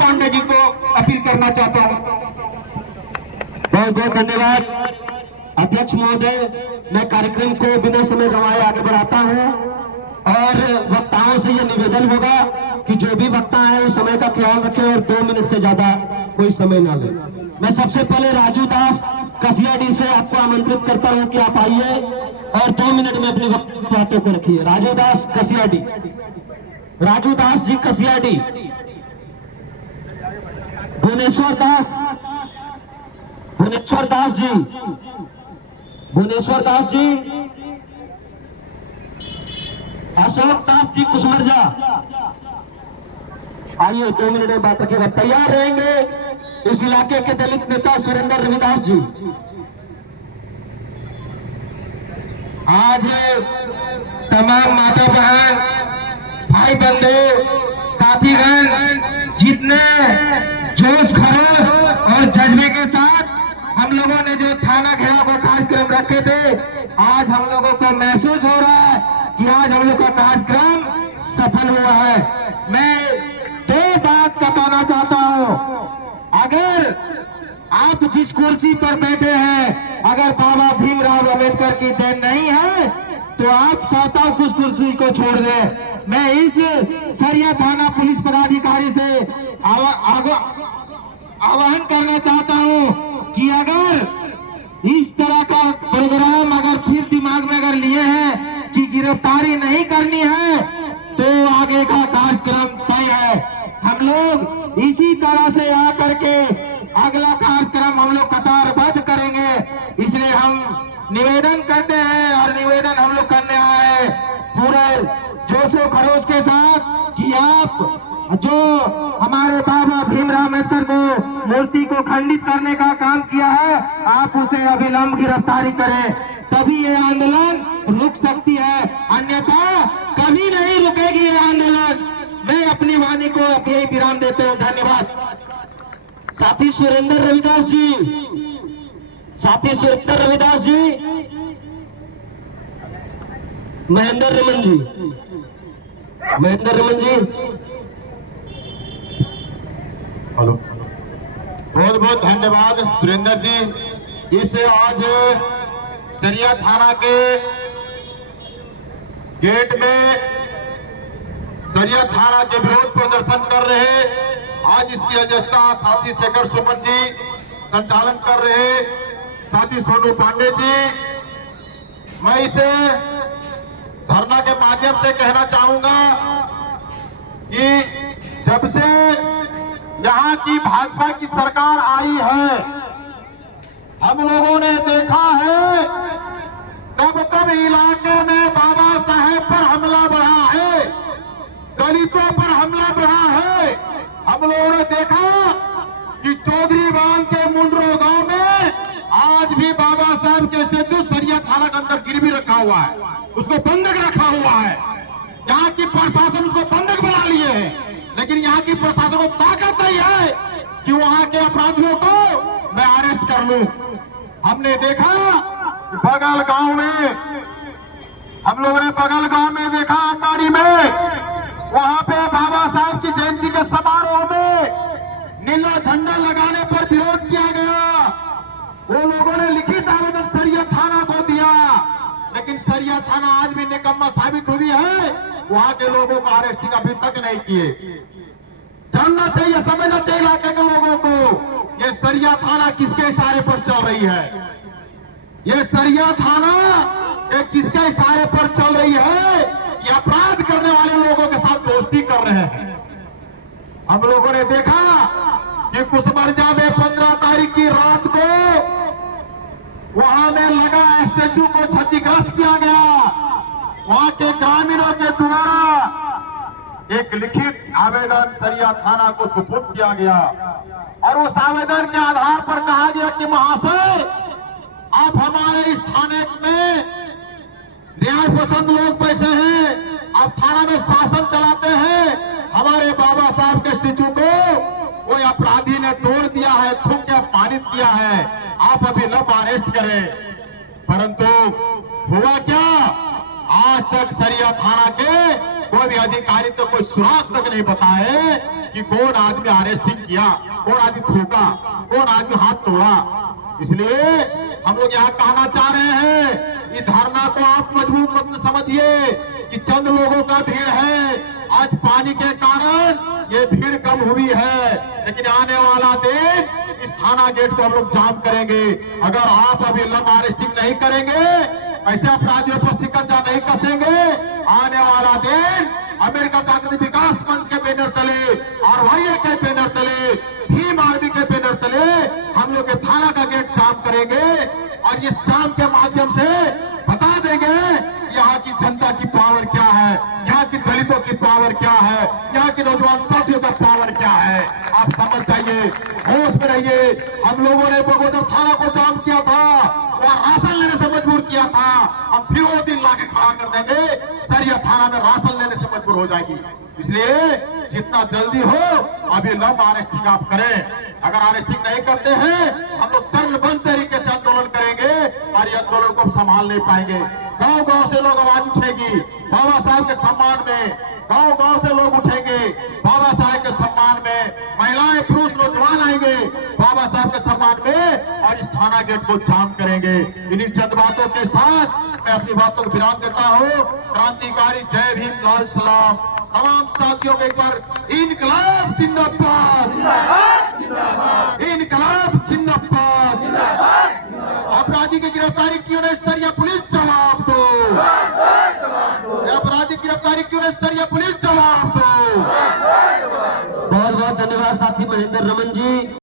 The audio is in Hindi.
पांडे जी को अपील करना चाहता हूं। बहुत बहुत धन्यवाद अध्यक्ष महोदय। मैं कार्यक्रम को बिना समय गंवाए आगे बढ़ाता हूं और वक्ताओं से यह निवेदन होगा कि जो भी वक्ता है उस समय का ख्याल रखें और 2 मिनट से ज्यादा कोई समय ना ले। मैं सबसे पहले राजू दास कसियाडी से आपको आमंत्रित करता हूं कि आप आइए और 2 मिनट में अपनी बातों को रखिए। राजू दास कसियाडी, राजू दास जी कसियाडी। भुवनेश्वर दास, भुवनेश्वर दास जी, भुवनेश्वर दास जी। अशोक दास जी कुसमरजा, आइए 2 मिनट में बात रखिएगा। तैयार रहेंगे इस इलाके के दलित नेता सुरेंद्र रविदास जी। आज तमाम माता बहन, भाई बंधु, साथीगण जितने जोश खरोश और जज्बे के साथ हम लोगों ने जो थाना घेराव का कार्यक्रम रखे थे, आज हम लोगों को महसूस हो रहा है कि आज हम लोग का कार्यक्रम सफल हुआ है। मैं 2 बात बताना चाहता हूं। अगर आप जिस कुर्सी पर बैठे हैं, अगर बाबा भीमराव अंबेडकर की देन नहीं है तो आप चाहता हूं उस कुर्सी को छोड़ दें। मैं इस सरिया थाना पुलिस पदाधिकारी से आह्वान करना चाहता हूं कि अगर इस तरह का प्रोग्राम अगर फिर दिमाग में अगर लिए हैं कि गिरफ्तारी नहीं करनी है तो आगे का कार्यक्रम तय है। हम लोग इसी तरह से आकर के अगला कार्यक्रम हम लोग कतारबद्ध करेंगे। इसलिए हम निवेदन करते हैं और निवेदन हम लोग करने आए पूरे जोशो खरोश के साथ कि आप जो हमारे बाबा भीमराव अम्बेडकर को मूर्ति को खंडित करने का काम किया है, आप उसे अविलंब गिरफ्तारी करें, तभी ये आंदोलन रुक सकती है, अन्यथा कभी नहीं रुकेगी ये आंदोलन। मैं अपनी वाणी को यही विराम देते हूँ। धन्यवाद। साथी सुरेंद्र रविदास जी, साथी सुरेंद्र रविदास जी, महेंद्र रमन जी, महेंद्र रमन जी। हेलो, बहुत बहुत धन्यवाद सुरेंद्र जी। इस आज सरिया थाना के गेट में सरिया थाना के विरोध प्रदर्शन कर रहे, आज इसकी अध्यक्षता साथी शेखर सुमन जी संचालन कर रहे, साथी सोनू पांडे जी। मैं इसे धरना के माध्यम से कहना चाहूंगा कि जब से यहाँ की भाजपा की सरकार आई है, हम लोगों ने देखा है कब कब इलाके में बाबा साहेब पर हमला बढ़ा है, दलितों पर हमला बढ़ा है। हम लोगों ने देखा कि चौधरी बांध के मुंडरो गांव में आज भी बाबा साहब के स्टेचू सरिया थाना के अंदर गिरवी रखा हुआ है, उसको बंधक रखा हुआ है। यहाँ की प्रशासन उसको बंधक बना लिए है, लेकिन यहाँ की प्रशासन को ताकत नहीं है कि वहां के अपराधियों को मैं अरेस्ट कर लूं। हमने देखा बगल गांव में, हम लोगों ने बगल गांव में देखा अंबाड़ी में, वहां पे बाबा साहब की जयंती के समारोह में नीला झंडा लगाने पर विरोध किया गया। वो लोगों ने लिखित आवेदन सरिया थाना को दिया, लेकिन सरिया थाना आज भी निकम्मा साबित हुई है। वहां के लोगों को अरेस्टिंग अभी तक नहीं किए। जानना चाहिए, समझना चाहिए इलाके के लोगों को, ये सरिया थाना किसके इशारे पर चल रही है। ये सरिया थाना ये किसके इशारे पर चल रही है। ये अपराध करने वाले लोगों के साथ दोस्ती कर रहे हैं। हम लोगों ने देखा कि कुसमरजा में 15 तारीख की रात को वहां में लगा स्टैचू को क्षतिग्रस्त किया गया। वहां के ग्रामीणों के द्वारा एक लिखित आवेदन सरिया थाना को सुपुर्द किया गया और उस आवेदन के आधार पर कहा गया कि महाशय, आप हमारे इस थाने में न्याय पसंद लोग पैसे हैं, आप थाना में शासन चलाते हैं, हमारे बाबा साहब के स्टेचू को कोई अपराधी ने तोड़ दिया है, थूक के अपमानित किया है, आप अभी न अरेस्ट करें। परंतु हुआ क्या, आज तक सरिया थाना के कोई भी अधिकारी तो कोई सुराग तक नहीं बताए कि कौन आदमी अरेस्टिंग किया, कौन आदमी थूका, कौन आदमी हाथ तोड़ा। इसलिए हम लोग यहाँ कहना चाह रहे हैं, इस धरना को आप मजबूत मत समझिए कि चंद लोगों का भीड़ है। आज पानी के कारण ये भीड़ कम हुई है, लेकिन आने वाला दिन इस थाना गेट को हम लोग जाम करेंगे। अगर आप अभी लंबा अरेस्टिंग नहीं करेंगे, ऐसे अपराधियों पर शिकंजा नहीं कसेंगे, आने वाला दिन अमेरिका जागृति विकास मंच के बैनर तले, आरवाईए के बैनर तले, भीम आर्मी के बैनर तले हम लोग थाना का गेट जाम करेंगे। और इस जाम के माध्यम से बता देंगे यहाँ की जनता की पावर क्या है, यहाँ की दलितों की पावर क्या है, यहाँ की नौजवान साथियों का पावर क्या है। आप समझ जाइए, होश में रहिए। हम लोगों ने बगोदर थाना को जाम किया था और राशन लेने से मजबूर किया था, हम फिर वो दिन लाके खड़ा कर देंगे, सरिया थाना में राशन लेने से मजबूर हो जाएगी। इसलिए जितना जल्दी हो अभी लंब अरेस्टिंग आप करें। अगर अरेस्टिंग नहीं करते हैं, हम लोग चरणबद्ध तरीके से आंदोलन करेंगे और ये आंदोलन को संभाल नहीं पाएंगे। गांव गांव से लोग आवाज उठेगी बाबा साहब के सम्मान में, गांव गांव से लोग उठेंगे बाबा साहब के सम्मान में, महिलाएं पुरुष नौजवान आएंगे बाबा साहब के सम्मान में और इस थाना गेट को जाम करेंगे। इन्हीं चंद बातों के साथ मैं अपनी बातों को विराम देता हूँ। क्रांतिकारी जय भीम लाल सलाम। तमाम साथियों के एक बार इनकलाब जिंदाबाद, इनकलाब जिंदाबाद। अपराधी की गिरफ्तारी क्यों नहीं सर, या पुलिस जवाब दो। अपराधी की गिरफ्तारी क्यों नहीं सर, या पुलिस जवाब दो। बहुत बहुत धन्यवाद साथी महेंद्र रमन जी।